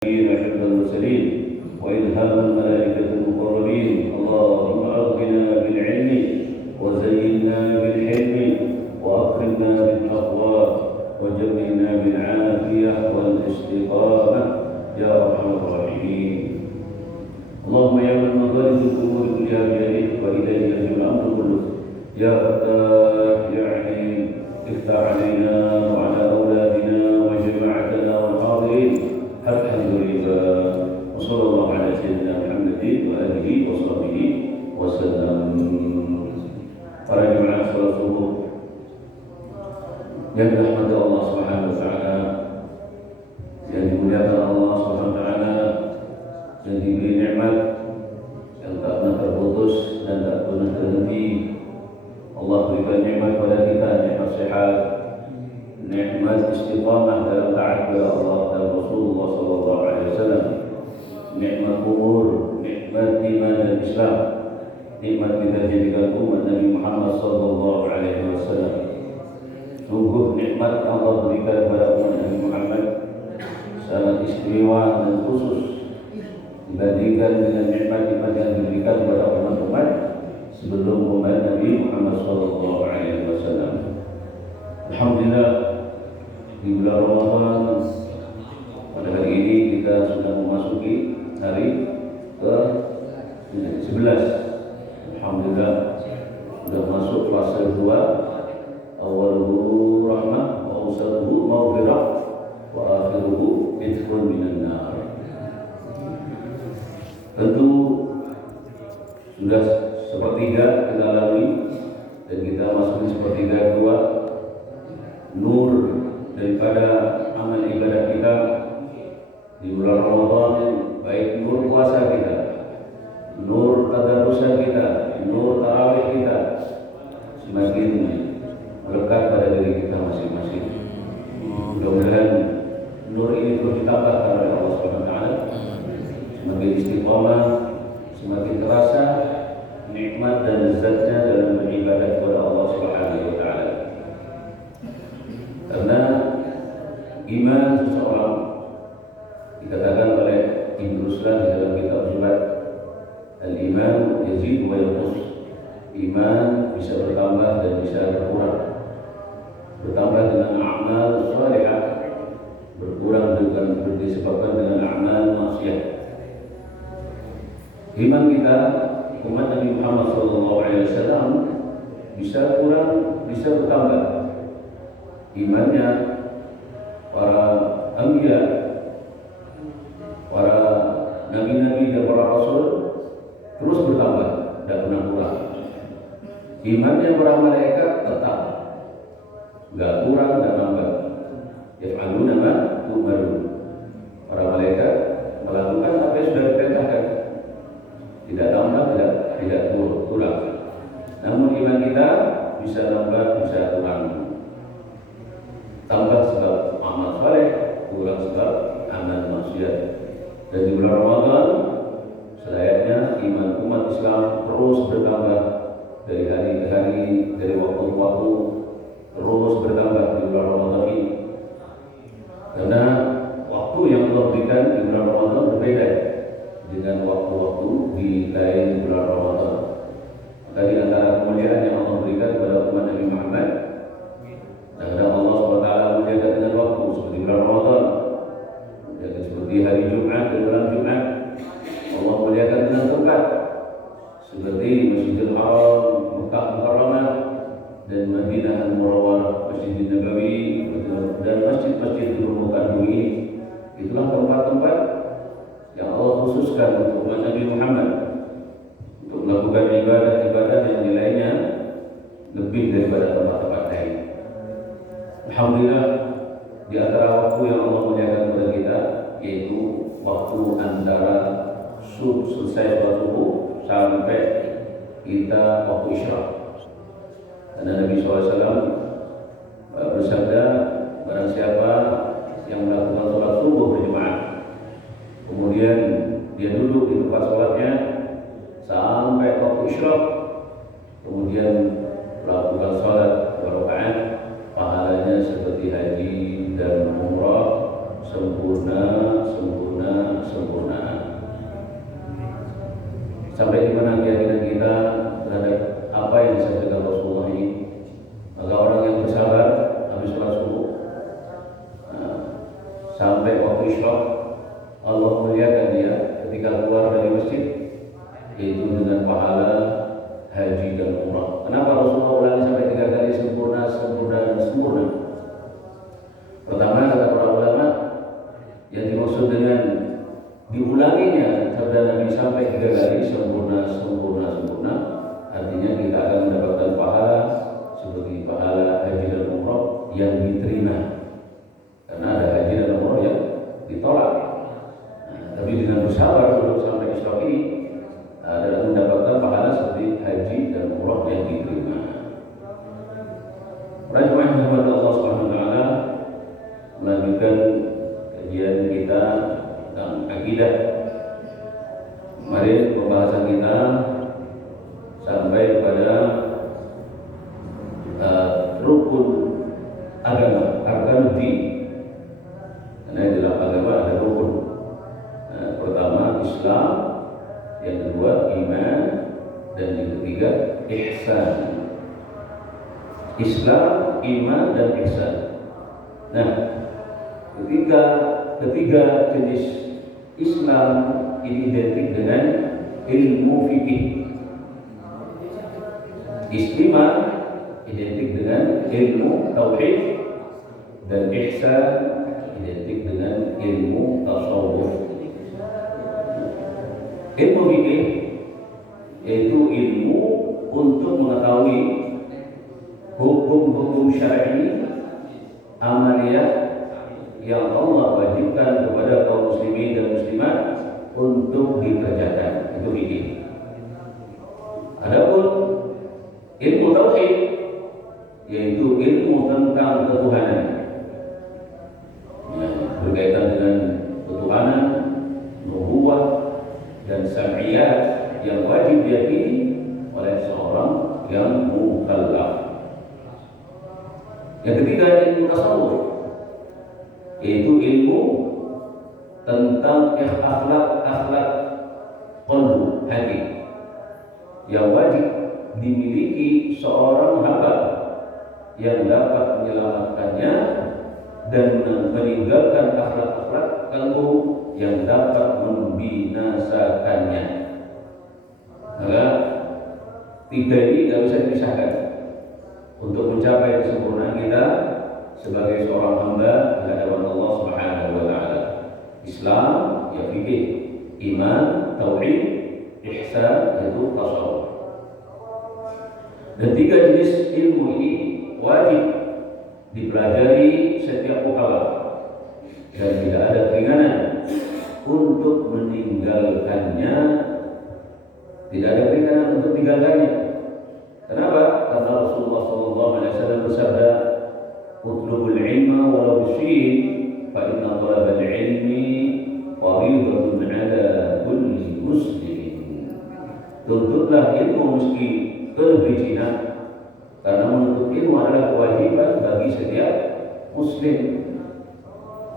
حفظ المرسلين وإلهام الملائكة المقربين. اللهم أغننا بالعلم وزينا بالحلم وأكرمنا بالتقوى وجملنا بالعافية والاستقامة يا أرحم الراحمين. اللهم يا من مغارب الأمور كلها بيدك وإليك يرجع الأمر كله يا فتاح يا عليم افتح علينا وعلى أولادنا وجماعتنا والحاضرين الحمد لله. وصلى الله على سيدنا محمد وآله وصحبه وسلم. Para jemaah salat subuh yang dirahmati Allah Subhanahu wa taala, yang dimuliakan Allah Subhanahu wa taala, yang diberi nikmat yang tak pernah terputus dan tak pernah terhenti. Allah berikan nikmat pada kita, nikmat sehat, nikmat istiqamah dalam taat kepada Allah dan Rasulullah sallallahu alaihi wasallam, nikmat umur, nikmat iman dan Islam, nikmat kita jadikan umat Nabi Muhammad sallallahu alaihi wasallam. Sungguh nikmat Allah berikan kepada umat Nabi Muhammad sangat istimewa dan khusus dibandingkan dengan nikmat-nikmat yang diberikan kepada umat-umat sebelum umat Nabi Muhammad sallallahu alaihi wasallam. Alhamdulillah, di bulan Ramadan pada hari ini kita sudah memasuki hari ke-11. Alhamdulillah sudah masuk fase 2, awaluhu rahmah wa awsaluhu maghfirah wa akhiruhu itqun minan nar. Tentu sudah sepertiga kita lalui dan kita masuk sepertiga kedua. Nur daripada amal ibadah kita di bulan Ramadan, baik nur puasa kita, nur tadarusan kita, nur tarawih kita, semakin melekat pada diri kita masing-masing. Mudah-mudahan nur ini terus ditambahkan oleh Allah Subhanahu wa taala, semakin istiqamah, semakin terasa nikmat dan lezatnya dalam beribadah kepada Allah Subhanahu wa taala. Karena iman seseorang dikatakan oleh Ibnu Ruslan di dalam kitab Zuhad, al-iman yazid wa yanqus. Iman bisa bertambah dan bisa berkurang. Bertambah dengan amal salihah, berkurang dengan disebabkan dengan amal maksiat. Iman kita umat Nabi Muhammad SAW bisa kurang, bisa bertambah. Imannya para anbiya, para nabi-nabi dan para rasul terus bertambah, tidak pernah kurang. Imannya para malaikat tetap, tidak kurang, tidak tambah. Yaf'aluna ma tu'marun. Para malaikat melakukan apa yang sudah diperintahkan, tidak tambah, tidak kurang. Namun iman kita bisa tambah, bisa kurang. Tambah sebab amal saleh, kurang sebab amal maksiat. Dan di bulan Ramadan selayaknya iman umat Islam terus bertambah dari hari ke hari, dari waktu ke waktu, terus bertambah di bulan Ramadan ini. Karena waktu yang Allah berikan di bulan Ramadan berbeda dengan waktu-waktu di lain bulan Ramadan. Maka di antara kemuliaan yang Allah berikan kepada umat Nabi Muhammad, kadang Allah SWT muliakan dengan waktu seperti bulan Ramadan, muliakan seperti hari Jumat dan bulan Jumat. Allah muliakan dengan tempat seperti Masjidil Haram, Mekah Mukarramah, dan Madinah Al-Munawwarah, Masjid Nabawi, dan masjid-masjid di permukaan bumi. Itulah tempat-tempat yang Allah khususkan untuk umat Nabi Muhammad untuk melakukan ibadah-ibadah yang nilainya lebih daripada tempat-tempat lain. Alhamdulillah, di antara waktu yang Allah muliakan kepada kita yaitu waktu antara selesai sholat subuh sampai kita waktu isyraq. Karena Nabi SAW bersabda, barang siapa yang melakukan sholat subuh berjemaah, kemudian dia duduk di tempat sholatnya sampai waktu isyraq, kemudian melakukan sholat 2 rakaat, pahalanya seperti haji dan umrah sempurna, sempurna, sempurna. Sampai di mana keyakinan kita terhadap apa yang disampaikan Rasulullah ini? Maka orang yang bersabar habis sholat subuh sampai waktu isyraq, Allah muliakan dia ketika keluar dari masjid, yaitu dengan pahala haji dan umrah. Kenapa Rasulullah ulangi sampai 3 kali sempurna, sempurna, dan sempurna? Pertama, kata para ulama, yang dimaksud dengan diulanginya sabda Nabi sampai 3 kali sempurna, sempurna, sempurna, artinya kita akan mendapatkan pahala seperti pahala haji dan umrah yang diterima. Karena ada haji dan umrah yang ditolak. Tapi dengan bersabar untuk sampai isyraq ini adalah mendapatkan pahala seperti haji dan umrah yang diterima. Para jemaah yang dirahmati Allah Subhanahu wa taala, melanjutkan kajian kita tentang akidah. Kemarin pembahasan kita sampai kepada rukun agama, arkanuddin. Karena di dalam agama ada rukun. Pertama Islam, yang kedua iman, dan yang ketiga ihsan. Islam, iman, dan ihsan. Nah, ketiga jenis Islam ini identik dengan ilmu fikih. Iman identik dengan ilmu tauhid, dan ihsan identik dengan ilmu tasawuf. Ilmu fikih yaitu ilmu untuk mengetahui hukum-hukum syar'i amaliyah yang Allah wajibkan kepada kaum muslimin dan muslimat untuk dikerjakan. Itu fikih. Adapun ilmu tauhid yaitu ilmu tentang ketuhanan, berkaitan dengan ketuhanan, nubuwah, dan sam'iyat yang wajib diyakini oleh seorang yang mukallaf. Yang ketiga ilmu tasawuf, yaitu ilmu tentang akhlak qalbu, hati, yang wajib dimiliki seorang hamba yang dapat menyelamatkannya dan meninggalkan akhlak-akhlak qalbu yang dapat membinasakannya. Maka tiga ini tidak bisa dipisahkan untuk mencapai kesempurnaan kita sebagai seorang hamba di hadapan Allah Subhanahu wa taala. Islam ya fikih, iman, tauhid, ihsan yaitu tasawuf. Dan tiga jenis ilmu ini wajib dipelajari setiap mukallaf dan tidak ada keringanan untuk meninggalkannya, tidak ada keringanan untuk tinggalkannya. Kenapa? Karena Rasulullah SAW bersabda, "Utlubul ilma walau bisyir, fa inna talabal ilmi fariidatun 'ala kulli muslimin." Tuntutlah ilmu meski kebijinan, karena menuntut ilmu adalah kewajiban bagi setiap muslim.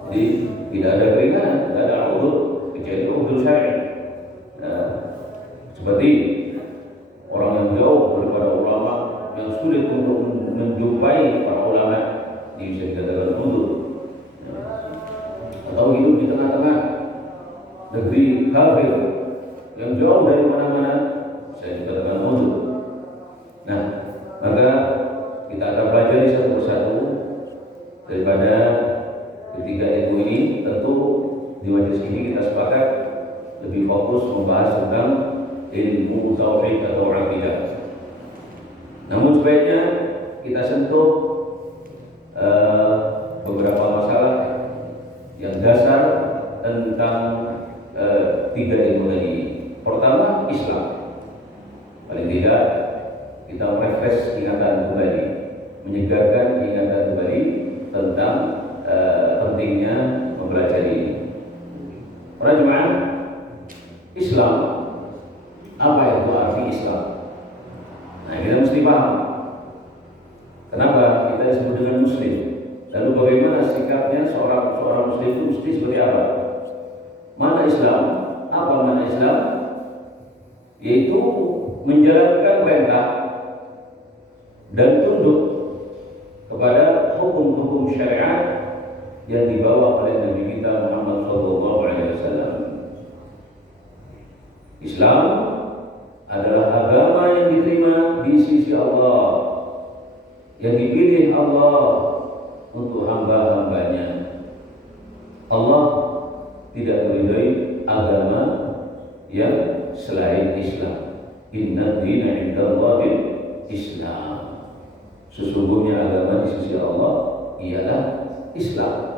Jadi tidak ada keringanan, tidak ada udzur kecuali udzur syar'i. Seperti orang yang jauh daripada ulama, yang sulit untuk menjumpai para ulama, ini bisa dikatakan udzur. Atau hidup di tengah-tengah negeri kafir yang jauh dari mana-mana, saya dikatakan udzur. Nah, maka kita akan pelajari satu persatu daripada ketiga ilmu ini. Tentu di majelis ini kita sepakat lebih fokus membahas tentang ilmu tauhid atau akidah. Namun sebaiknya kita sentuh beberapa masalah yang dasar tentang tiga ilmu ini. Pertama, Islam. Paling tidak kita refresh ingatan kembali, menyegarkan ingatan kembali tentang pentingnya mempelajari ini. Para jemaah, Islam, apa itu arti Islam? Nah, kita mesti paham kenapa kita disebut dengan Muslim. Lalu bagaimana sikapnya seorang muslim itu mesti seperti apa? Mana Islam? Apa mana Islam? Yaitu menjalankan perintah dan tunduk kepada hukum-hukum syariat yang dibawa oleh Nabi kita Muhammad SAW. Islam adalah agama yang diterima di sisi Allah, yang dipilih Allah untuk hamba-hambanya. Allah tidak meridai agama yang selain Islam. Inna dina indallahil Islam. Sesungguhnya agama di sisi Allah ialah Islam.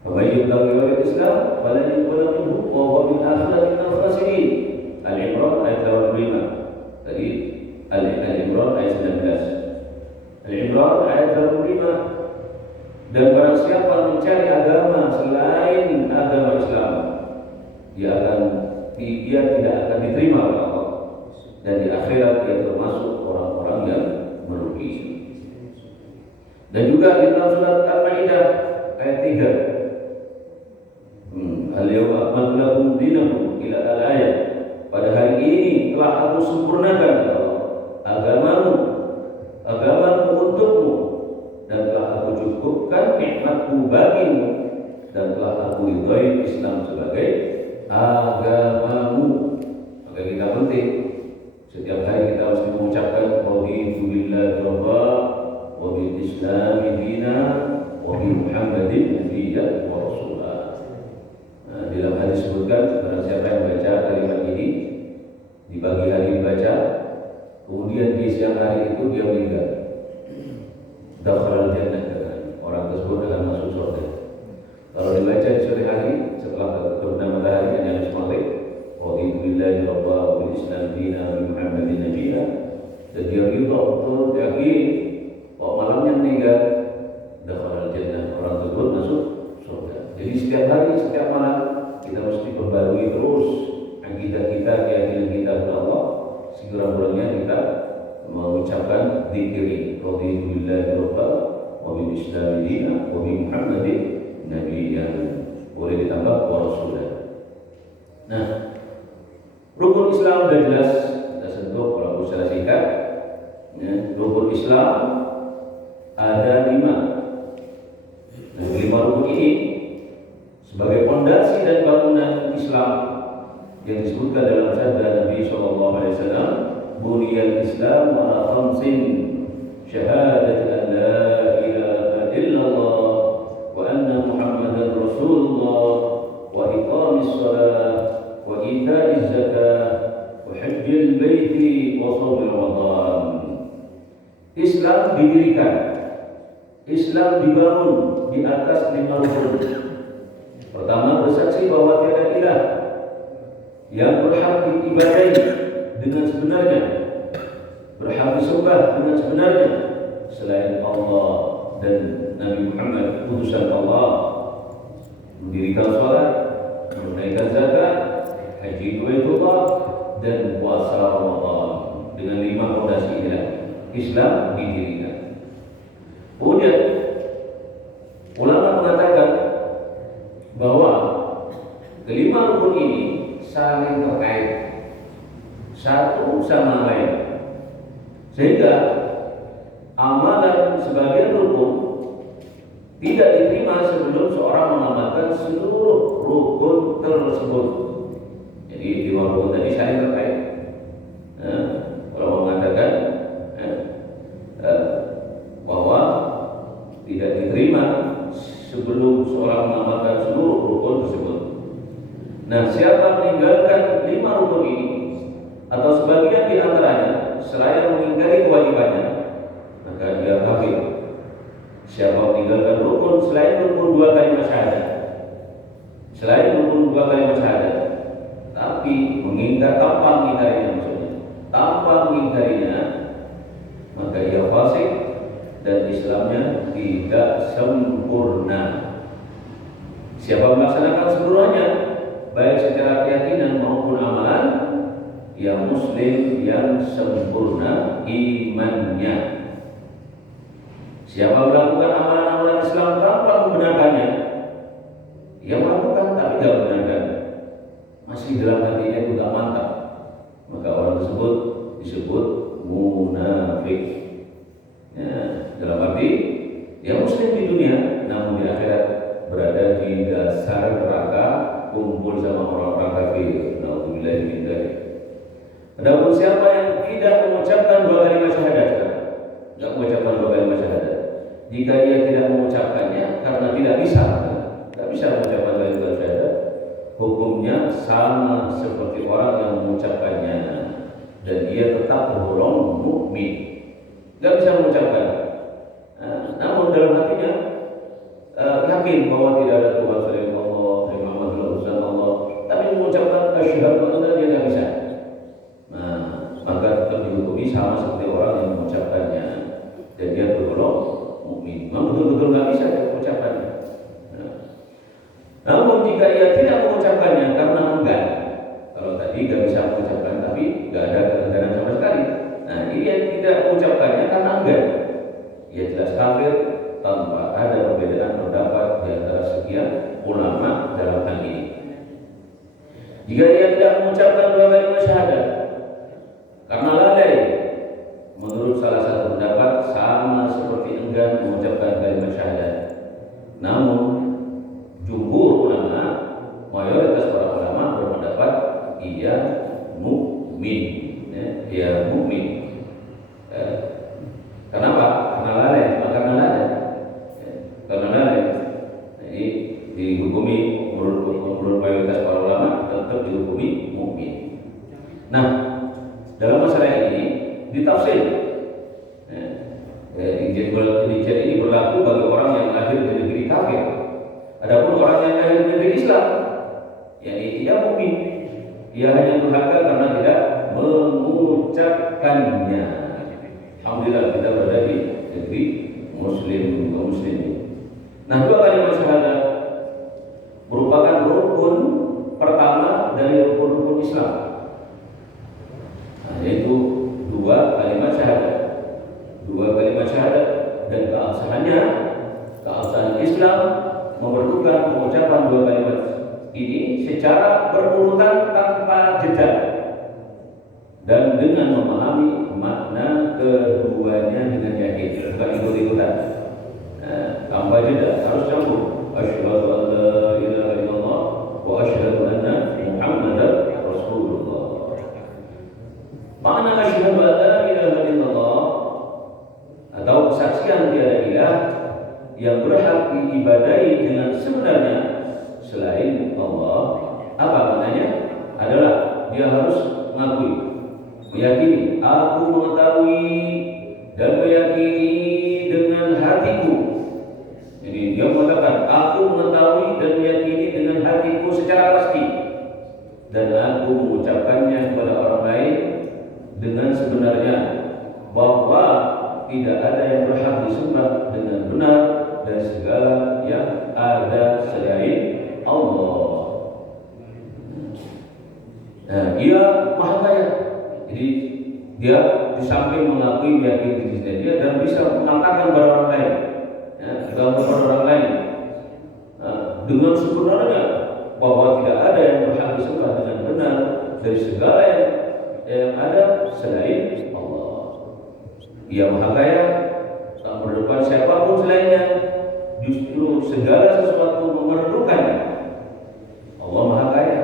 Faman yabtaghi ghayra al-Islam falan yuqbala minhu wa huwa fil akhirati minal khasirin. Al-Imran ayat 85. Tadi Al-Imran ayat 19. Al-Imran ayat 85. Dan barang siapa mencari agama selain agama Islam, dia tidak akan diterima oleh Allah, dan di akhirat dia termasuk orang-orang yang merugi. Dan juga di dalam surat Al-Maidah ayat 3, Al-yawma akmaltu lakum dinakum ila al-ayat. Pada hari ini telah aku sempurnakan agamamu untukmu, dan telah aku cukupkan nikmatku bagimu, dan telah aku ridhai Islam sebagai agamamu. Maka kita penting setiap hari kita mesti mengucapkan raditu billahi rabba wa bil islami dina wa bi Muhammadin nabiyyan wa rasulah. Di dalam hadis disebutkan, barang siapa yang baca kalimat ini di pagi hari dibaca, kemudian di siang hari itu dia meninggal, dakhalal jannah, orang tersebut akan masuk surga. Kalau dibaca di sore hari setelah terbenam matahari yang habis maghrib, raditu billahi rabba wa bil islam dina wa bi Muhammadin nabiyyan, dan dia ridha betul yakin bahwa malamnya meninggal, dakhalal jannah, orang tersebut masuk surga. Jadi setiap hari, setiap malam kita mesti perbarui terus akidah kita, keyakinan kita kepada Allah. Segera-geranya kita mengucapkan zikir ini, raditu billahi rabba wa bil islam dina wa bi Muhammadin nabiyyan, boleh ditambah wa rasulah. Nah, rukun Islam sudah jelas kita sentuh walaupun secara singkat. Ya, rukun Islam ada 5. Nah, 5 rukun ini sebagai fondasi dan bangunan Islam yang disebutkan dalam sabda Nabi SAW, buniyal Islam ala khamsin, syahadat an la ilaha illallah wa anna Muhammadan Rasulullah wa iqamis salat wa ita'iz zakah wa hajjil baiti wa shaum Ramadan. Islam didirikan, Islam dibangun di atas 5 rukun. Pertama, bersaksi bahwa tiada ilah yang berhak diibadahi dengan sebenarnya, berhak disembah dengan sebenarnya selain Allah dan Nabi Muhammad utusan Allah. Mendirikan salat, menunaikan zakat, haji ke Baitullah, dan puasa Ramadan. Dengan 5 fondasi inilah Islam didirikan. Kemudian ulama mengatakan bahwa kelima rukun ini saling terkait satu sama lain, sehingga amalan sebagian rukun tidak diterima sebelum seorang mengamalkan seluruh rukun tersebut. Jadi 5 rukun tadi saling terkait. Kalau mengatakan bahwa tidak diterima sebelum seorang mengamalkan seluruh rukun tersebut. Nah, siapa meninggalkan 5 rukun ini atau sebagian di antaranya seraya mengingkari kewajibannya, maka dia kafir. Siapa meninggalkan rukun selain rukun 2 kalimat syahadat, selain rukun 2 kalimat syahadat, tapi tanpa mengingkarinya, maksudnya tanpa mengingkarinya, maka ia fasik dan Islamnya tidak sempurna. Siapa melaksanakan seluruhnya, baik secara keyakinan maupun amalan, yang muslim yang sempurna imannya. Siapa melakukan amalan masih dalam hatinya itu tak mantap, maka orang tersebut disebut munafik. Ya, dalam arti dia muslim di dunia, namun di akhirat berada di dasar neraka, kumpul sama orang-orang kafir. Nauzubillah min dzalik. Adapun siapa yang tidak mengucapkan dua kalimat syahadat, tidak mengucapkan dua kalimat syahadat, jika ia tidak mengucapkannya karena tidak bisa mengucapkan kalimat syahadat, hukumnya sama seperti orang yang mengucapkannya dan dia tetap tergolong mukmin. Tidak bisa mengucapkan, namun dalam hatinya yakin bahwa tidak ada Tuhan selain Allah, Muhammadur Rasulullah Allah, tapi mengucapkan asyhadu an la ilaha illallah dia tidak bisa. Maka tetap dihukumi sama seperti orang yang mengucapkannya dan dia tergolong mukmin. Memang betul-betul nggak bisa dia mengucapkannya. Namun jika ia tidak mengucapkannya karena enggan, kalau tadi nggak bisa mengucapkan tapi nggak ada keengganan sama sekali. Nah, ini yang tidak mengucapkannya karena enggan, ia jelas kafir tanpa ada perbedaan pendapat di antara sekian ulama dalam hal ini. Jika ia tidak mengucapkan dua kalimat syahadat karena lalai, menurut salah satu pendapat sama seperti enggan mengucapkan kalimat syahadat. Namun jumhur ulama, mayoritas para ulama berpendapat ia mukmin. Ia mukmin. Kenapa? Karena lalai. Karena lalai. Jadi dihukumi menurut mayoritas para ulama tetap dihukumi mukmin. Nah, dalam masalah ini ditafsir. Ijazah ini berlaku bagi orang yang lahir di negeri kafir. Adapun orang yang lahir di negeri Islam, yakni dia mukmin, dia hanya durhaka karena tidak mengucapkannya. Alhamdulillah kita berada di negeri Muslim. Nah, dua kalimat syahadat merupakan rukun pertama dari rukun-rukun Islam. Nah, yaitu dua kalimat syahadat dan keabsahan Islam memerlukan pengucapan dua kalimat ini secara berurutan tanpa jeda dan dengan memahami makna keduanya dengan yakin, bukan ikut-ikutan. Tanpa jeda, harus campur. Asyhadu an la ilaha illallah wa asyhadu anna Muhammadar Rasulullah. Makna asyhadu an la ilaha illallah atau kesaksian tiada ilah yang berhak diibadahi dengan sebenarnya selain Allah. Apa maknanya? Adalah dia harus mengakui, meyakini, aku mengetahui dan meyakini dengan hatiku. Jadi dia mengatakan, aku mengetahui dan meyakini dengan hatiku secara pasti, dan aku mengucapkannya kepada orang lain dengan sebenarnya bahwa tidak ada yang berhak disembah dengan benar dari segala yang ada selain Allah. Nah, dia maha kaya. Jadi dia di samping mengakui meyakini dirinya dia dan bisa mengatakan kepada orang lain, kepada orang lain dengan sebenarnya bahwa tidak ada yang berhak disembah dengan benar dari segala yang ada selain Allah. Dia maha kaya, tak memerlukan siapapun selainnya. Justru segala sesuatu memerlukannya. Allah maha kaya,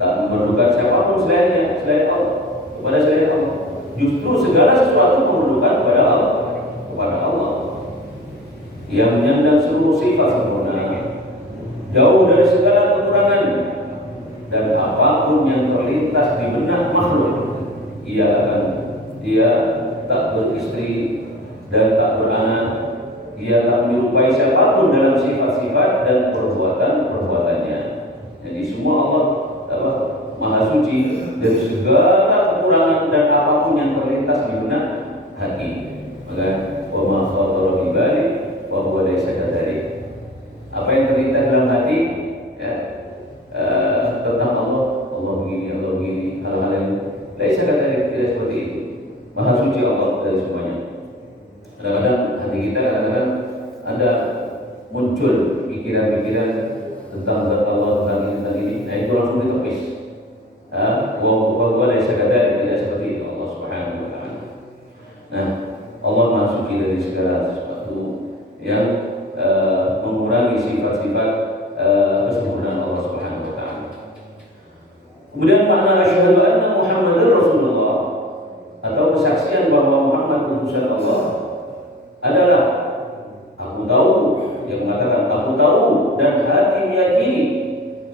tak memerlukan siapapun selainnya, selain Allah, kepada selain Allah. Justru segala sesuatu memerlukan kepada Allah. Ia menyandang seluruh sifat sempurna, jauh dari segala kekurangan, dan apapun yang terlintas di benak makhluk, dia tak beristri dan tak beranak. Dia tak menyerupai siapapun dalam sifat-sifat dan perbuatan-perbuatannya. Jadi semua Allah maha suci dari segala kekurangan dan apapun yang terlintas di benak hati. Maka wa ma khatara bi balik wa huwa laysa kadzalik. Apa yang terlintas dalam hati tentang Allah begini, hal-hal yang laysa kadzalik, tidak seperti itu. Maha suci Allah dari semuanya. Kadang-kadang hati kita ada muncul pikiran-pikiran tentang zat Allah, tentang ini. Nah, itu langsung ditepis.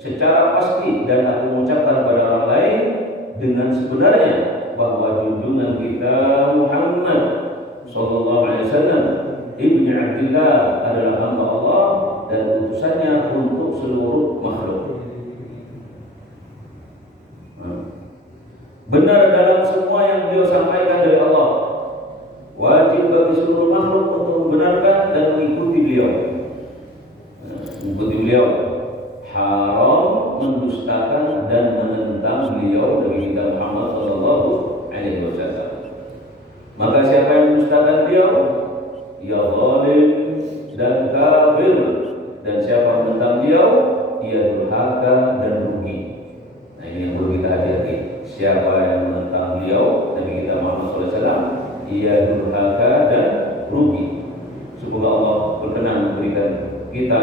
secara pasti dan aku mengucapkan kepada orang lain dengan sebenarnya bahwa junjungan kita Muhammad sallallahu alaihi wasallam ibnu Abdillah adalah hamba Allah dan utusannya untuk seluruh makhluk. Benar dalam semua yang beliau sampaikan dari Allah. Wajib bagi seluruh makhluk untuk membenarkan dan mengikuti beliau. Mengikuti beliau. Haram mendustakan dan menentang beliau Nabi kita Muhammad sallallahu alaihi wasallam. Maka siapa yang mendustakan beliau, ia zalim dan kafir, dan siapa yang menentang beliau, ia durhaka dan rugi. Nah, ini yang perlu kita hati-hati. Siapa yang menentang beliau Nabi kita Muhammad sallallahu alaihi wasallam, ia durhaka dan rugi. Semoga Allah berkenan memberikan kita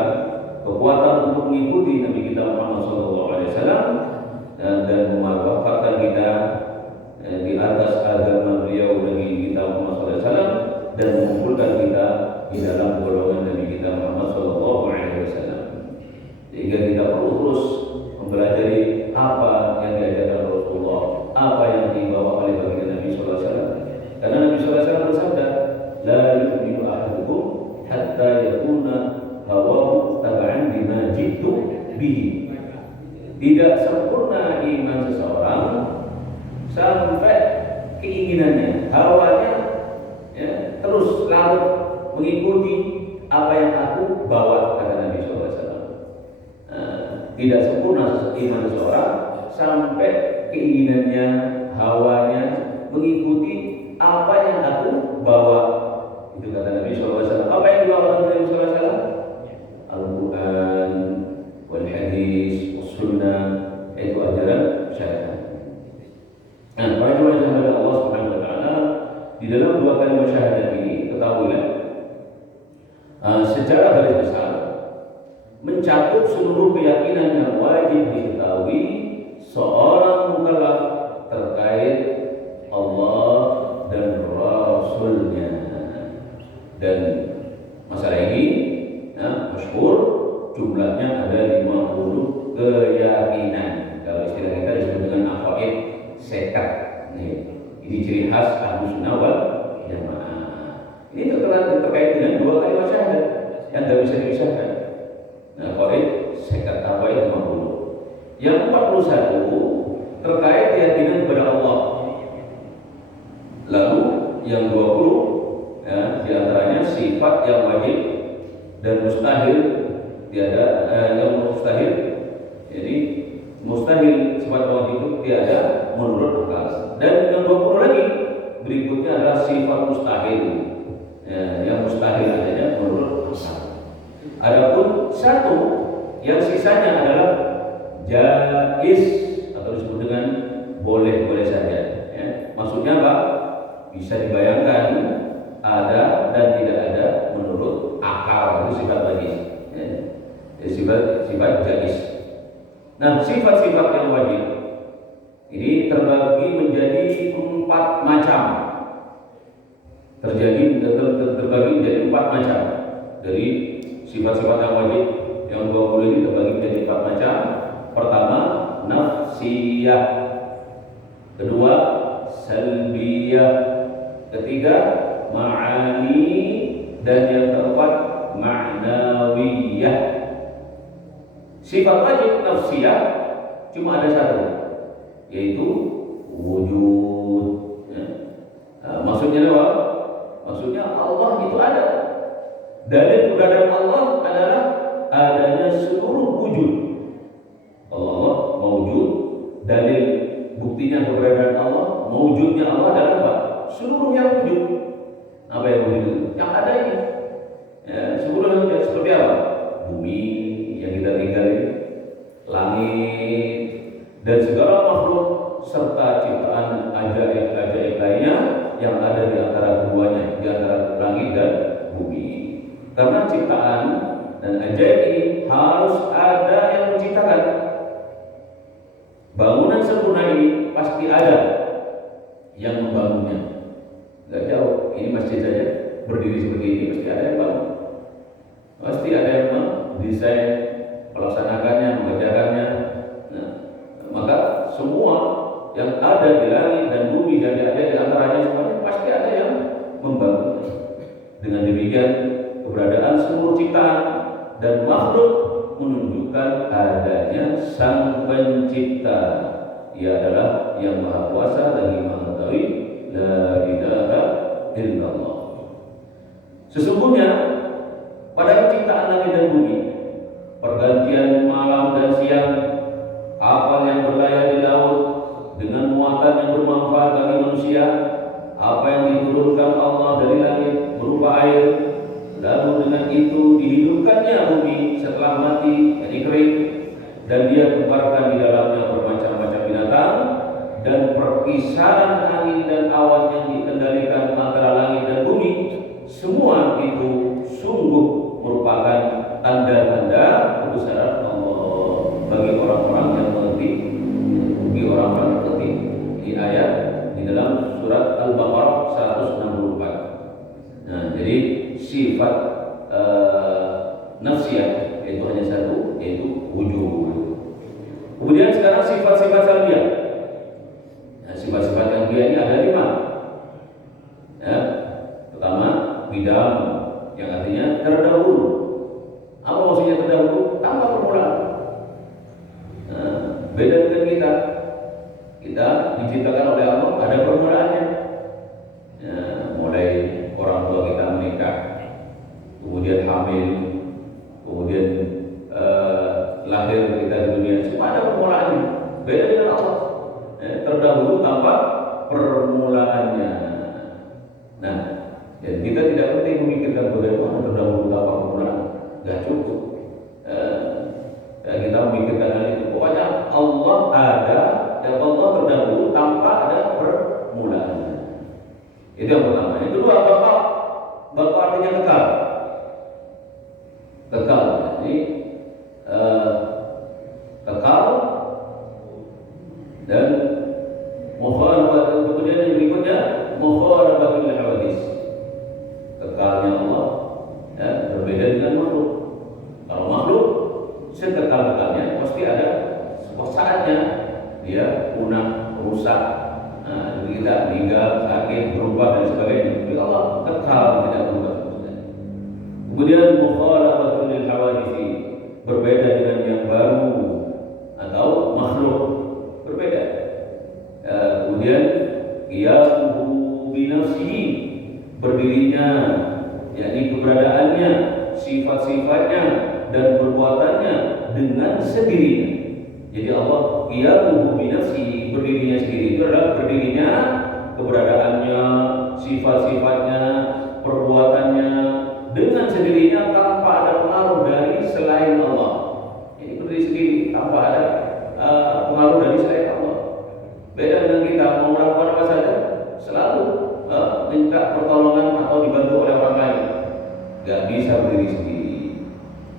kekuatan untuk mengikuti Nabi kita Muhammad SAW dan memanfaatkan kita di atas agama beliau Nabi kita Muhammad SAW dan mengumpulkan kita di dalam golongan Nabi kita Muhammad SAW. Sehingga kita perlu terus mempelajari apa yang diajarkan Rasulullah, apa yang dibawa oleh baginda Nabi SAW. Karena Nabi SAW bersabda, la yu'minu ahadukum hatta yakuna hawahu taba'an bima jitu bihi. Tidak sempurna iman seseorang sampai keinginannya, hawanya ya, terus larut mengikuti apa yang aku bawa, kata Nabi SAW. Tidak sempurna iman seseorang sampai keinginannya, hawanya mengikuti apa yang aku bawa. Itu kata Nabi SAW. Apa yang dibawa oleh Nabi SAW? Al-Quran, wal hadis, sunnah, itu ajaran syariat. Nah, para jemaah yang dimuliakan Allah Subhanahu wa taala, di dalam dua kalimat syahadat ini ketahuilah secara garis besar mencakup seluruh keyakinan yang wajib diketahui seorang mukallaf terkait Allah dan Rasulnya. Dan masalah ini masyhur, jumlahnya ada 50 keyakinan. Kalau istilah kita disebut dengan aqaid sekat. Ini ciri khas Ahlus Sunnah wal Jamaah. Ini terkait dengan dua kalimat syahadat yang tidak bisa dipisahkan. Nah, aqaid sekat, aqaid 50. Yang 41 terkait keyakinan kepada Allah. Lalu yang 20 di antaranya sifat yang wajib dan mustahil, tiada yang mustahil. Jadi mustahil sifat wajib itu tiada menurut akal. Dan yang 20 lagi berikutnya adalah sifat mustahil, yang mustahil adanya menurut akal. Adapun satu yang sisanya adalah jaiz atau disebut dengan boleh-boleh saja. Maksudnya apa? Bisa dibayangkan ada dan tidak ada menurut akal, itu sifat wajib. Sifat jaiz. Nah, sifat-sifat yang wajib ini terbagi menjadi 4 macam. Terbagi menjadi 4 macam. Dari sifat-sifat yang wajib yang 20 ini terbagi menjadi 4 macam. Pertama, nafsiyah. Kedua, salbiyah. Ketiga, ma'ani. Dan yang keempat, ma'nawiyah. Sifat wajib nafsiyah cuma ada satu, yaitu wujud. Maksudnya apa? Maksudnya Allah itu ada. Dalil keberadaan Allah adalah adanya seluruh wujud. Allah mawujud. Dalil buktinya keberadaan Allah, mewujudnya Allah adalah apa? Seluruh yang wujud. Apa yang wujud? Yang ada ini. Seluruh yang wujud seperti apa? Bumi yang kita tinggali, langit, dan segala makhluk serta ciptaan ajaib-ajaib lainnya yang ada di antara keduanya, di antara langit dan bumi. Karena ciptaan dan ajaib ini harus ada yang menciptakan. Bangunan sempurna ini pasti ada yang membangunnya. Gak jauh, ini masjid saja berdiri seperti ini, pasti ada yang bangun. Pasti ada yang mendesain, melaksanakannya, mengerjakannya, Sang Pencipta. Ia adalah yang Maha Kuasa lagi Maha Mengetahui. La ilaha illallah. Sesungguhnya pada penciptaan langit dan bumi, pergantian malam dan siang, kapal yang berlayar di laut dengan muatan yang bermanfaat bagi manusia, apa yang diturunkan Allah dari langit berupa air, lalu dengan itu dihidupkannya bumi setelah mati, jadi kering, dan dia tebarkan di dalamnya bermacam-macam binatang, dan perpisahan angin dan awan yang dikendalikan antara langit dan bumi, semua itu sungguh merupakan tanda-tanda kebesaran Allah bagi orang-orang yang mengerti, bagi orang-orang yang mengerti. Di ayat di dalam surat Al-Baqarah 164. Nah, jadi sifat nafsiyah itu hanya satu, yaitu wujud. Kemudian sekarang sifat-sifat salbiyah. Nah, sifat-sifat salbiyah ini ada 5. Ya. Pertama, bidang, yang artinya terdahulu. Apa maksudnya terdahulu? Tanpa permulaan. Nah, beda dengan kita. Kita diciptakan oleh Allah ada permulaannya. Ya, mulai orang tua kita menikah, kemudian hamil, kemudian lahir kita di dunia, semua ada permulaannya. Beda dengan Allah. Ya, terdahulu tanpa permulaannya. Nah, dan kita tidak penting memikirkan bagaimana terdahulu tanpa permulaan. Gak cukup. Kita memikirkan hal itu. Pokoknya Allah ada, dan Allah terdahulu tanpa ada permulaannya. Itu yang pertama. Yang kedua, baqa. Baqa artinya kekal. Kekal. Jadi kekal dan mukhalafatul, kemudian yang berikutnya mukhalafatul hawadis. Kekalnya Allah ya, berbeda dengan makhluk. Kalau makhluk sekekal-kekalnya pasti ada sebuah saatnya dia punah, rusak, kita meninggal, sakit, berubah dan sebagainya. Tapi Allah kekal, tidak berubah. Kemudian mukhalafatul hawadis, berbeda dengan yang baru atau makhluk, berbeda. Kemudian qiyamuhu binafsihi, berdirinya, yakni keberadaannya, sifat-sifatnya dan perbuatannya dengan sendirinya. Jadi Allah qiyamuhu binafsihi, berdirinya sendiri, itu adalah berdirinya, keberadaannya, sifat-sifatnya, perbuatannya dengan sendirinya tanpa ada pengaruh dari selain Allah. Ini berdiri sendiri tanpa ada pengaruh dari selain Allah. Beda dengan kita, mau melakukan apa saja selalu minta pertolongan atau dibantu oleh orang lain. Gak bisa berdiri sendiri.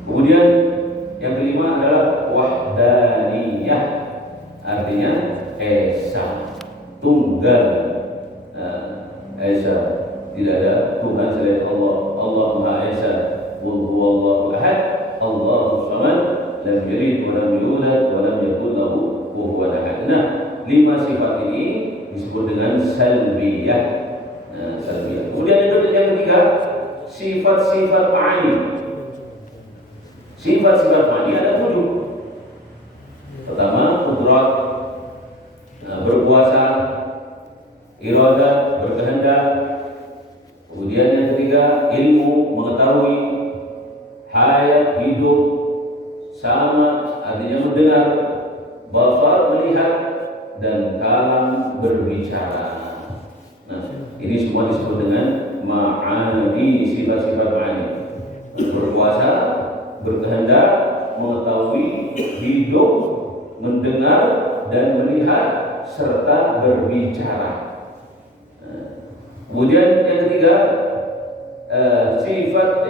Kemudian yang kelima adalah wahdaniyah, artinya esa, tunggal. Esa, tidak ada Tuhan selain Allah. Allah Maha Esa. Qul huwallahu ahad, Allahus samad, lam yalid wa lam yulad wa lam yakul lahu kufuwan ahad. Nah, 5 sifat ini disebut dengan salbiyah. Salbiyah. Kemudian yang ketiga, sifat-sifat ma'ani. Sifat-sifat ma'ani ada 7. Pertama, qudrat, berkuasa, iradat, berkehendak. Kemudian yang ketiga, ilmu, mengetahui, hayat, hidup, sama artinya mendengar, basar, melihat, dan kalam, berbicara. Nah, ini semua disebut dengan ma'ani, sifat-sifat ma'ani. Berkuasa, berkehendak, mengetahui, hidup, mendengar, dan melihat, serta berbicara. Kemudian yang ketiga,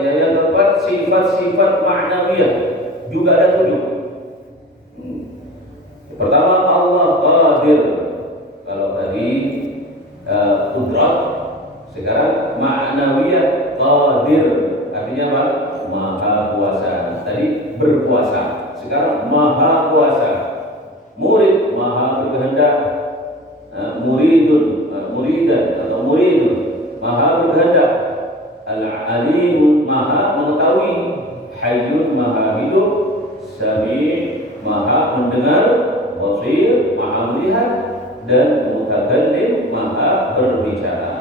yang keempat, sifat-sifat ma'nawiyah juga ada 7. Pertama, Allah qadir. Kalau tadi qudrat, sekarang ma'nawiyah qadir. Artinya apa? Maha kuasa. Tadi berkuasa, sekarang maha kuasa. Murid, maha berkehendak. Muridan atau muridun, maha berkehendak. Al-alim, maha mengetahui. Hayyun, maha hidup. Sami, maha mendengar. melihat, dan mutakallim, maha berbicara.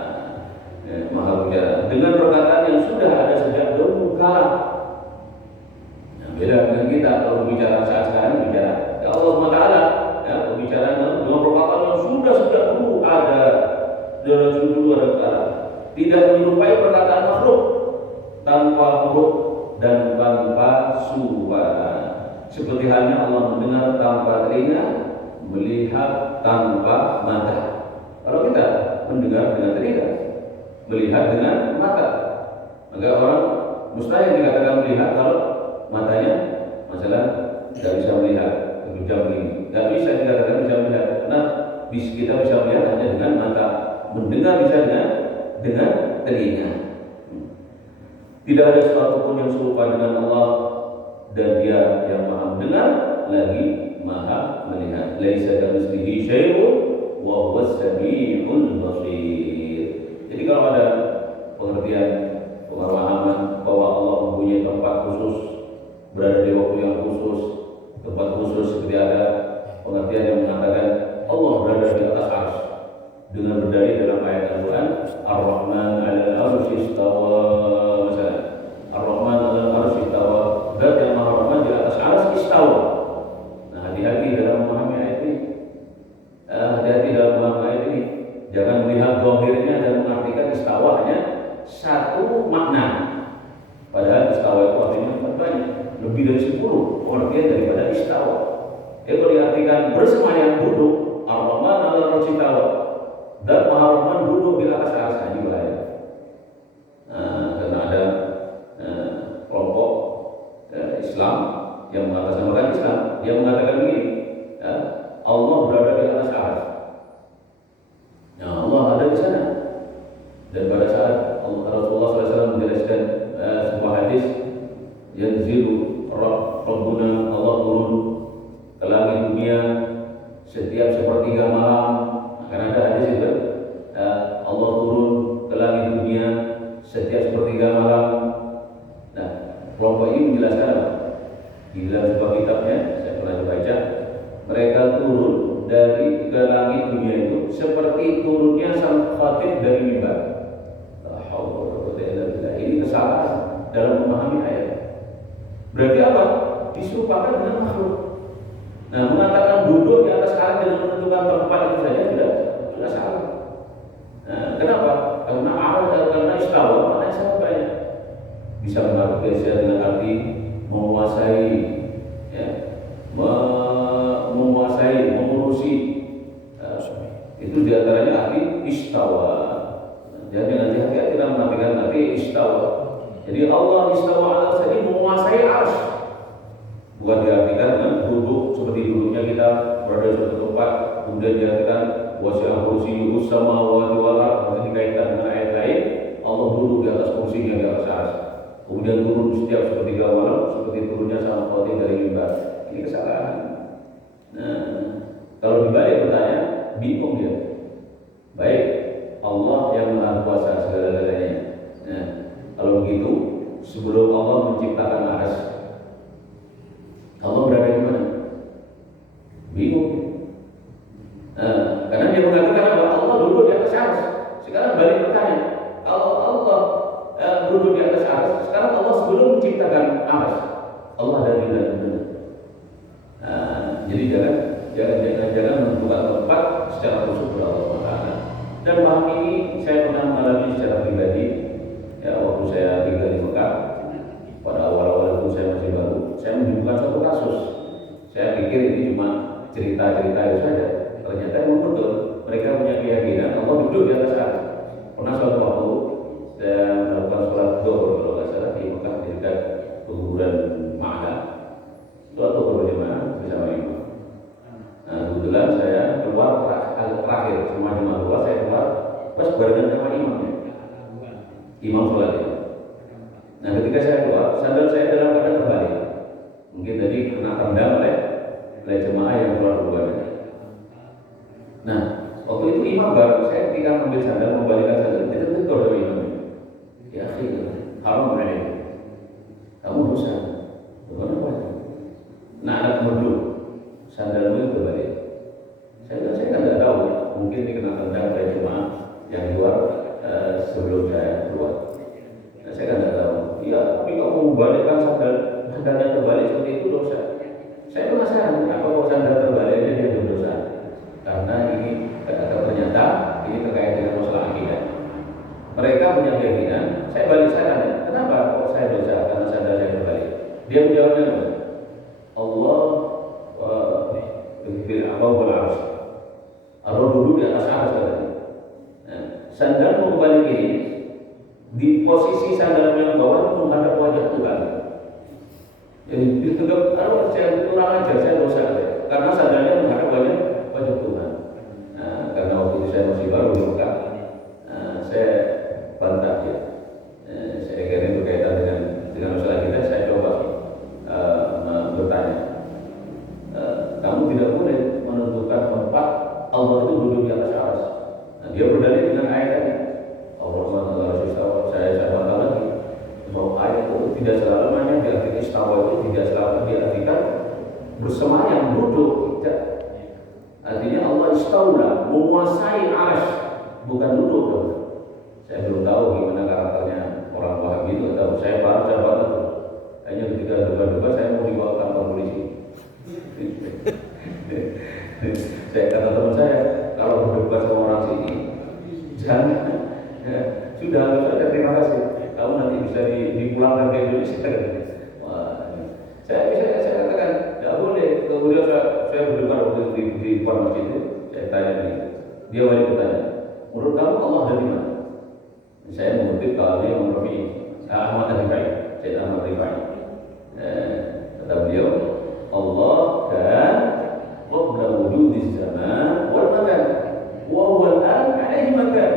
Maha berbicara dengan perkataan yang sudah ada sejak dahulu kala. Nah, beda dengan kita kalau berbicara saat sekarang bicara ya Allah SWT, ya, berbicara dengan perkataan yang sudah sejak dulu ada, dulu ada kala. Tidak menyerupai perkataan makhluk tanpa huruf dan tanpa suara. Seperti halnya Allah mendengar tanpa telinga, melihat tanpa mata. Kalau kita mendengar dengan telinga, melihat dengan mata, maka orang mustahil dikatakan melihat kalau matanya masalah tidak bisa melihat jam ini, tidak bisa dikatakan bisa melihat karena kita bisa melihat hanya dengan mata, mendengar bisa dengan telinga. Tidak ada sesuatu pun yang serupa dengan Allah, dan Dia yang maha mendengar lagi maha melihat. Laisa kamitslihi syai'un wa huwas samiul basir. Jadi kalau ada pengertian, pemahaman bahwa Allah mempunyai tempat khusus, berada di waktu yang khusus, tempat khusus, seperti ada pengertian yang mengatakan Allah berada di atas arsy dengan berdalil dalam ayat Al-Quran, Ar-Rahman 'alal 'arsy istawa. Misalnya Ar-Rahman 'alal 'arsy istawa, Zat yang Maha Rahman di atas arsy istawa. Nah, hati-hati dalam memahami ayat ini. Hati-hati dalam memahami ayat ini. Jangan melihat zahirnya dan mengartikan istawa hanya satu makna. Padahal istawa itu artinya banyak, lebih dari 10 pengertian daripada istawa. Itu diartikan bersemayam duduk, Ar-Rahman 'alal 'arsy istawa. Dan Maha Rahman duduk di atas arsy juga ya. Karena ada kelompok Islam yang mengatasnamakan Islam, dia mengatakan begini, ya, Allah berada di atas arsy. Ya, Allah ada di sana. Dan pada saat Rasulullah SAW menjelaskan sebuah hadis, yanzilu Rabbuna, Allah turun ke langit dunia setiap sepertiga malam. Karena ada hadis itu, Allah turun ke langit dunia setiap sepertiga malam. Nah, kelompok ini menjelaskan apa? Di dalam sebuah kitabnya, saya pernah baca, mereka turun dari ke langit dunia itu seperti turunnya sang khatib dari mimbar. Ini kesalahan dalam memahami ayat. Berarti apa? Diserupakan dengan makhluk. Nah, mengatakan duduk di atas arsy dengan menentukan tempat itu saja sudah salah. Nah, kenapa? Karena istawa maknanya sangat banyak. Bisa mengartikan dengan arti menguasai, ya, menguasai, mengurusi. Itu diantaranya arti istawa. Jadi nanti hati-hati dalam mengartikan arti istawa. Jadi Allah istawa ala arsy, menguasai arsy. Bukan diartikan dengan duduk seperti duduknya kita berada di suatu tempat, kemudian diartikan wasi'ah kursiyyuhus samawati wal ardh, dikaitkan dengan ayat lain, Allah duduk di atas kursinya di atas arsy. Kemudian turun setiap sepertiga malam seperti turunnya sang khatib dari mimbar. Ini kesalahan. Nah, kalau dibalik bertanya, bingung dia. Baik, Allah yang Maha Kuasa segala-galanya. Nah, kalau begitu, sebelum Allah menciptakan arsy, Allah berada di mana? Bingung. Karena dia mengatakan bahwa Allah duduk di atas arsy. Sekarang balik bertanya, kalau Allah duduk di atas arsy, sekarang Allah sebelum menciptakan arsy, Allah ada di mana? Jadi jangan menentukan tempat secara khusus kepada Allah Taala. Dan paham ini saya pernah mengalami secara pribadi. Ya, waktu saya tinggal di Mekah, pada awal-awal itu saya masih baru, saya menemukan suatu kasus. Saya pikir ini cuma cerita-cerita itu saja. Ternyata memang betul. Mereka punya keyakinan Allah duduk di atas arsy. Pernah suatu waktu saya melakukan sholat zuhur kalau nggak salah di Mekah di dekat kuburan Ma'la. Sholat zuhur berjamaah bersama imam. Nah, kebetulan saya keluar terakhir, semua jemaah keluar, saya keluar pas barengan sama imamnya. Imam sholat itu. Nah, ketika saya keluar, sandal saya dalam keadaan terbalik. Mungkin tadi kena tendang oleh jemaah yang keluar duluan. Nah, waktu itu imam baru, saya ketika mengambil sandal, membalikkan sandal, itu tegur sama imam. Ya, haram berani. Kamu dosa. Kenapa? Nah, anak merdu, sandalmu itu terbalik. Saya fawqal arsy. Allah duduk di atas arsy katanya. Nah, sandal mau kembali kiri, di posisi sandal yang bawah menghadap wajah Tuhan. Jadi kalau saya kurang ajar, saya dosa karena sandalnya menghadap wajah Tuhan. Nah, karena waktu itu saya masih baru di Mekah, saya bantah ya. Saya kira berkaitan dengan masalah kita, saya coba bertanya. Kamu tidak boleh menentukan tempat Allah itu duduk di atas arsy. Nah, dia berdalil dengan ayat tadi. Allah SWT saya bantah lagi. Bahwa ayat itu tidak selamanya diartikan istawa itu tidak selamanya diartikan bersemayam duduk. Tidak. Artinya Allah istaula menguasai arsy, bukan duduk. Saya belum tahu gimana karakternya orang Wahabi itu. Tahu saya baca banget. Hanya ketika debat-debat saya mau dibawa ke kantor polisi. Saya kata teman saya, kalau berdebat sama orang sini, jangan. Sudah terima kasih. Kamu nanti bisa dipulangkan ke Indonesia. Wah, saya katakan tidak boleh. Kemudian saya berdebat waktu di depan masjid itu, saya tanya dia wajib bertanya, menurut kamu Allah ada di mana? Saya mengutip kalau dia Rafi'i, Ahmad Rifai, Syed Ahmad Rifai. Kata beliau, Allah kan qabla wujudi zaman wal makan, wa huwa al-an 'alaihi makan.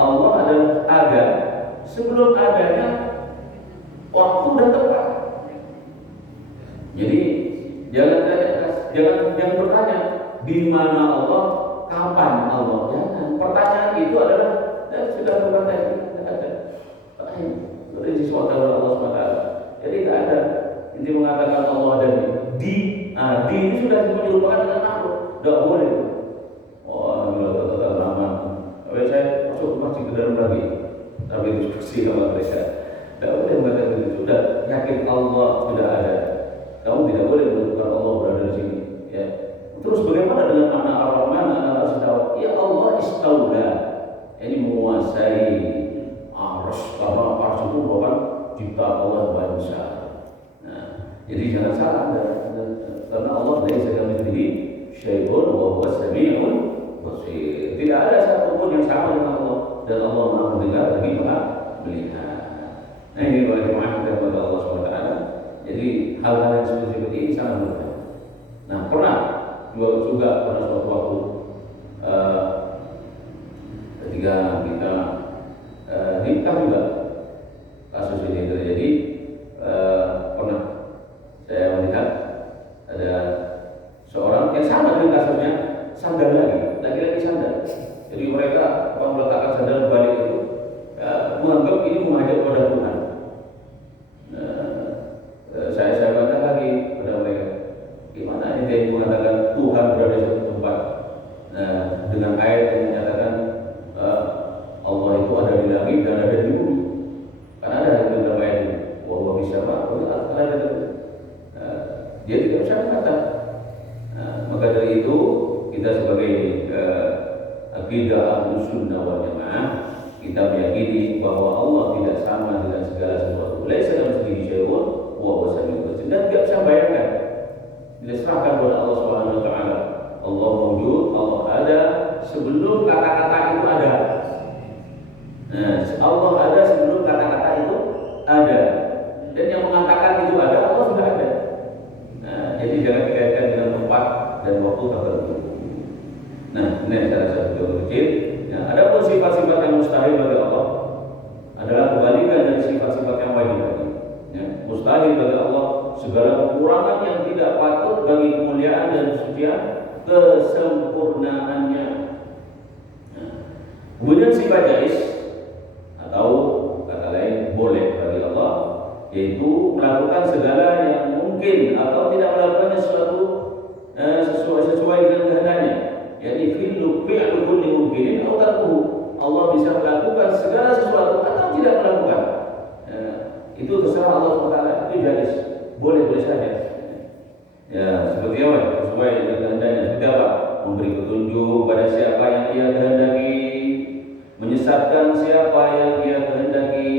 Allah adalah ada sebelum adanya waktu dan tempat. Jadi jangan bertanya di mana Allah, kapan Allah. Jangan. Pertanyaan itu adalah sudah berkata tidak ada. Itu sesuatu dari Allah SWT. Jadi tidak ada. Ini mengatakan Allah ada di ini sudah dilupakan dengan makhluk. Tidak boleh. Wah, kalau lama. Kalau saya masuk masjid ke dalam lagi, tapi diskusi sama mereka. Tidak boleh mengatakan itu. Sudah yakin Allah sudah ada. Kamu tidak boleh menentukan Allah berada di sini. Ya. Terus bagaimana dengan makna Ar-Rahman al-Istawa? Ya Allah istaula. Ini menguasai arsy, karena arsy itu bukan ciptaan Allah bangsa. Nah, jadi jangan salah karena Allah laisa kamitslihi syai'un wa huwas samii'ul basir. Tidak ada satupun yang sama dengan Allah, dan Allah Maha mendengar lagi Maha melihat. Nah, ini bagaimana kepada Allah SWT. Jadi hal-hal yang seperti ini sangat mudah. Nah, pernah pada suatu waktu ketika kita nikah juga kasus ini terjadi, pernah saya melihat ada seorang yang sama dengan kasusnya, sandal lagi sandal. Jadi mereka meletakkan sandal balik itu menganggap ini mengajak kepada Tuhan. Saya baca lagi pada mereka, gimana ini dia mengatakan Tuhan berada di satu tempat. Nah, dengan ayat yang menyatakan Allah itu ada di langit dan ada di bumi. Kan ada dalam ayat ini. Wallahu bisama, ada. Dia tidak bisa berkata. Maka dari itu kita sebagai akidah Ahlus Sunnah wal Jamaah, kita meyakini bahwa Allah tidak sama dengan segala sesuatu. Laisa kamitslihi syai'un wa huwas samii'ul basir. Dan tidak bisa bayangkan. Diserahkan kepada Allah Subhanahu wa taala. Allah wujud, Allah ada sebelum kata-kata itu ada. Nah, Allah ada sebelum kata-kata itu ada. Dan yang mengatakan itu ada, Allah sudah ada. Nah, jadi jangan dikaitkan dengan tempat dan waktu tertentu. Nah, ini salah satu kecil. Nah, ada pun sifat-sifat yang mustahil bagi Allah adalah kebalikan dari sifat-sifat yang wajib bagi. Ya, mustahil bagi Allah segala kekurangan yang tidak patut bagi kemuliaan dan kesucian, kesempurnaannya. Nah, kemudian sifat jaiz atau kata lain boleh bagi Allah, yaitu melakukan segala yang mungkin atau tidak melakukannya sesuai dengan kehendaknya. Jadi fi'lu kulli mungkinin atau tarkuhu. Allah bisa melakukan segala sesuatu atau tidak melakukan. Itu terserah Allah SWT. Itu jaiz, boleh saja. Ya, seperti apa? Sesuai dengan kehendaknya. Seperti apa? Memberi petunjuk pada siapa yang Ia kehendaki, menyesatkan siapa yang Ia kehendaki,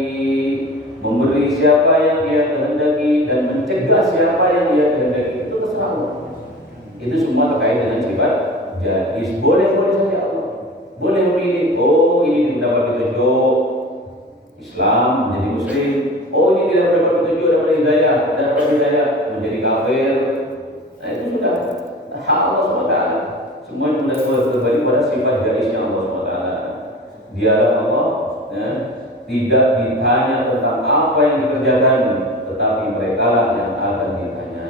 memberi siapa yang Ia kehendaki, dan mencegah siapa yang Ia kehendaki. Itu terserah Allah. Itu semua terkait dengan sifat jaiz. Boleh saja Allah. Boleh memilih, oh ini mendapat petunjuk Islam menjadi muslim, oh ini tidak mendapat petunjuk dapat hidayah menjadi kafir. Nah itu sudah hak Allah SWT. Semua sudah kembali pada sifat jaiznya Allah SWT. Dialah Allah ya, tidak ditanya tentang apa yang dikerjakan, tetapi mereka lah yang akan ditanya.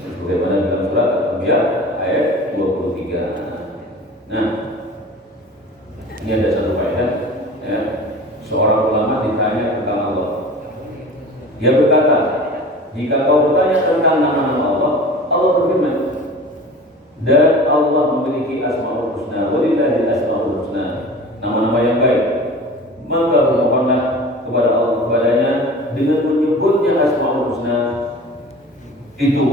Sebagaimana dalam surat Al-Anbiya ayat 23. Nah, ini ada satu faedah ya. Seorang ulama ditanya tentang Allah. Dia berkata, jika kau bertanya tentang nama-nama Allah, Allah berfirman, dan Allah memiliki asmaul husna, walillahi asmaul husna, nama-nama yang baik. Maka bermohonlah kepada Allah kepadanya dengan menyebutnya asmaul husna itu,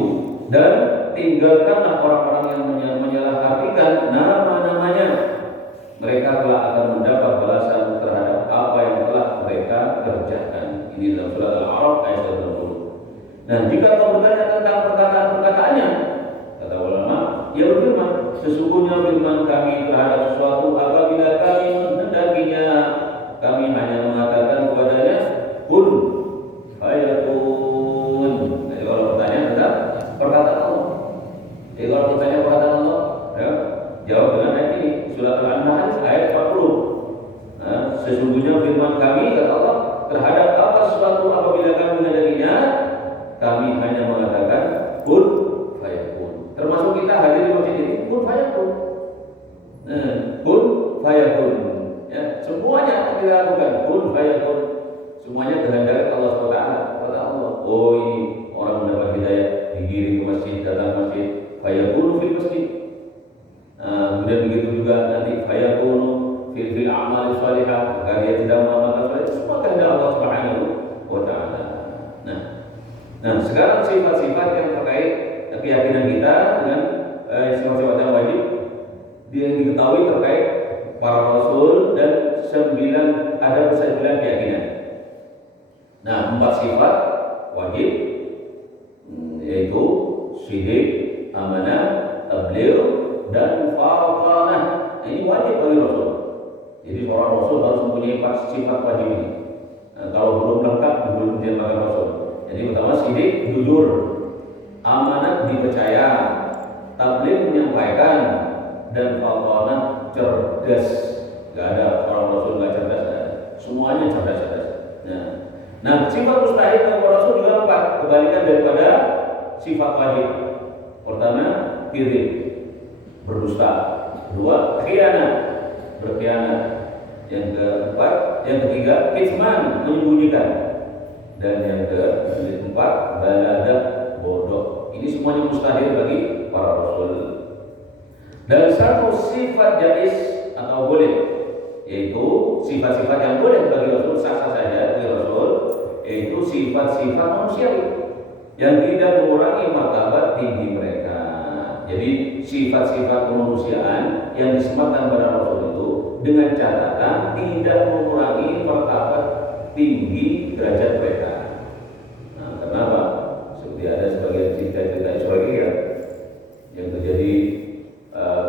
dan tinggalkanlah orang-orang yang menyalahartikan nama-namanya. Mereka telah akan mendapat balasan terhadap apa yang telah mereka kerjakan. Ini dalam surat Al-A'raf ayat 20. Dan jika kau bertanya tentang perkataan-perkataannya, kata ulama, ia berfirman, sesungguhnya firman kami terhadap sesuatu apabila kami menghendakinya, kami hanya mengatakan kepadanya kun fayakun. Jadi kalau bertanya tentang perkataan Allah, jadi kalau bertanya perkataan Allah, ya, jawab dengan ayat ini, surat Al-Nahl ayat 40. Nah, sesungguhnya firman kami kata Allah terhadap apa sesuatu apabila kami menghendakinya, kami hanya mengatakan kun fayakun. Termasuk kita hadir di masjid ini kun fayakun. Kun fayakun. Ya, semuanya kita lakukan kun fayakun. Semuanya kehendak Allah SWT. Kata Allah, oh ini orang mendapat hidayah, digiring ke masjid, datang ke masjid, fayakun fil masjid. Kemudian begitu juga nanti fayakunu fil amal salihah, karya tidak mengamalkan salih, semua kehendak Allah Subhanahu wa taala. Nah, sekarang sifat-sifat yang terkait keyakinan kita dengan sifat-sifat yang wajib yang diketahui terkait para rasul dan ada 9 keyakinan. Nah, 4 sifat wajib yaitu syirik, amanah, tabligh dan mufatanah. Ini wajib bagi Rasul. Jadi seorang Rasul harus mempunyai 4 sifat wajib ini. Nah, kalau belum lengkap belum dijadikan Rasul. Jadi pertama syirik, jujur, amanat dipercaya, tabligh menyampaikan, dan mufatanah cerdas. Gak ada orang Rasul gak cerdas, semuanya cerdas. Nah, sifat mustahil bagi Rasul juga 4, kebalikan daripada sifat wajib. Pertama, kiri, berdusta. Kedua, khianat, berkhianat. Yang ketiga, kitman, menyembunyikan. Dan yang keempat, baladah, bodoh. Ini semuanya mustahil bagi para rasul. Dan satu sifat jaiz atau boleh, yaitu sifat-sifat yang boleh bagi rasul, sah-sah saja bagi rasul, yaitu sifat-sifat manusiawi yang tidak mengurangi martabat tinggi mereka. Jadi sifat-sifat kemanusiaan yang disematkan pada Rasul itu dengan catatan tidak mengurangi martabat tinggi derajat mereka. Nah, kenapa? Seperti ada sebagian cerita-cerita Israel yang terjadi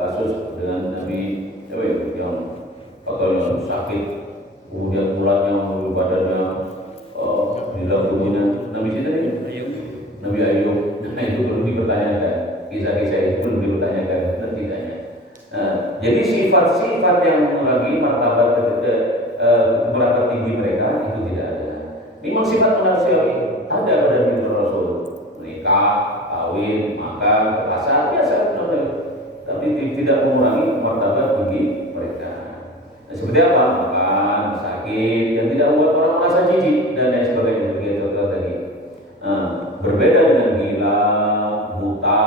kasus dengan Nabi yang sakit, kemudian ulatnya, badannya hilang tubuhnya. Nabi siapa ini? Nabi Ayub. Nah, itu perlu dipertanyakan. Kisah-kisah itu perlu dipertanyakan dan tidaknya. Nah, jadi sifat-sifat yang mengurangi martabat tinggi mereka itu tidak ada. Memang sifat manusiawi ada pada diri Rasul, menikah, kawin, makan, pasar biasa, tapi tidak mengurangi martabat tinggi mereka. Nah, seperti apa? Makan, sakit, yang tidak membuat orang merasa jijik dan lain sebagainya. Begitu tadi. Berbeda dengan gila, buta,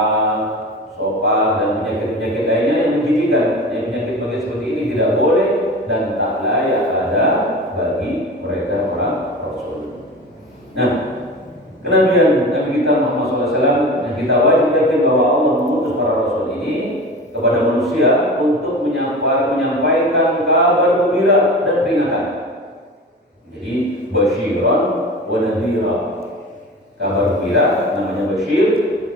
sopar dan penyakit-penyakit lainnya yang menjijikan. Penyakit-penyakit seperti ini tidak boleh dan tak layak ada bagi mereka para rasul. Nah, kenabian Nabi kita Muhammad SAW, yang kita wajib yakin bahwa Allah mengutus para rasul ini kepada manusia untuk menyampaikan kabar gembira dan peringatan. Jadi basyiran wa nadhira. Kabar gembira namanya basyir,